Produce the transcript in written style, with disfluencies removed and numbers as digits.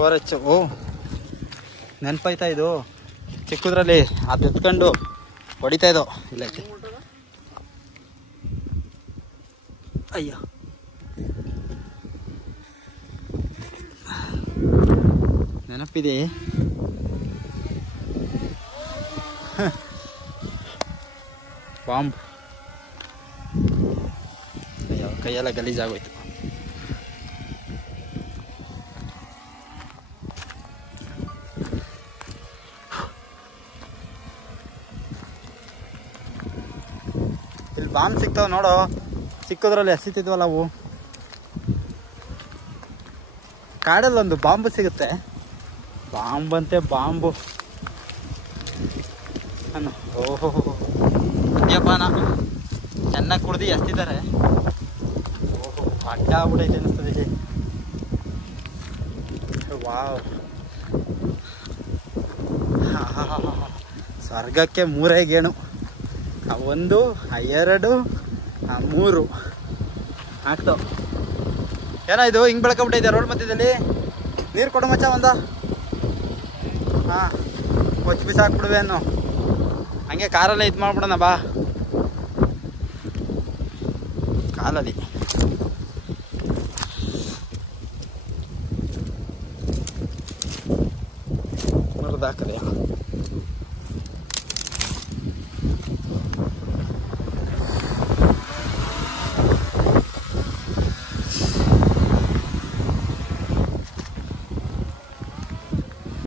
4H. ಓ ನೆನಪಾಯ್ತಾ ಇದು ಚಿಕ್ಕದ್ರಲ್ಲಿ ಅದು ಎತ್ಕೊಂಡು ಹೊಡಿತಾ ಇದ್ದೋ. ಇಲ್ಲ ಐತೆ. ಅಯ್ಯೋ ನೆನಪಿದೆ. ಬಾಂಬ್. ಅಯ್ಯೋ ಕೈಯೆಲ್ಲ ಗಲೀಜಾಗೋಯ್ತು. ಇಲ್ಲಿ ಬಾಂಬ್ ಸಿಗ್ತಾವ ನೋಡೋ. ಸಿಕ್ಕೋದ್ರಲ್ಲಿ ಎಸಿತಿದ್ವಲ್ಲ ಅವು. ಕಾಡಲ್ಲೊಂದು ಬಾಂಬು ಸಿಗುತ್ತೆ. ಬಾಂಬಂತೆ ಬಾಂಬು. ಓಹೋ ಮದ್ಯಪಾನ ಚೆನ್ನಾಗಿ ಕುಡ್ದು ಎಸ್ತಿದ್ದಾರೆ. ಓಹೋ ಅಡ್ಡ ಆಗ್ಬಿಡೈತೆ ಅನ್ನಿಸ್ತದೆ ಇಲ್ಲಿ. ವಾವ್. ಸ್ವರ್ಗಕ್ಕೆ 3 ಗೇಣು. 1 2 3 ಆಗ್ತಾವ. ಏನೋ ಇದು ಹಿಂಗೆ ಬೆಳ್ಕೊಬಿಟ್ಟೈತೆ ರೋಡ್ ಮಧ್ಯದಲ್ಲಿ. ನೀರು ಕೊಡು ಮಚ್ಚ ಒಂದ. ಹಾಂ ಕೊಚ್ಚಿ ಬಿಸಾಕ್ಬಿಡುವೆ ಅನ್ನು. ಹಂಗೆ ಕಾರಲ್ಲೇ ಇದು ಮಾಡ್ಬಿಡೋಣ ಬಾ. ಕಾಲಲ್ಲಿ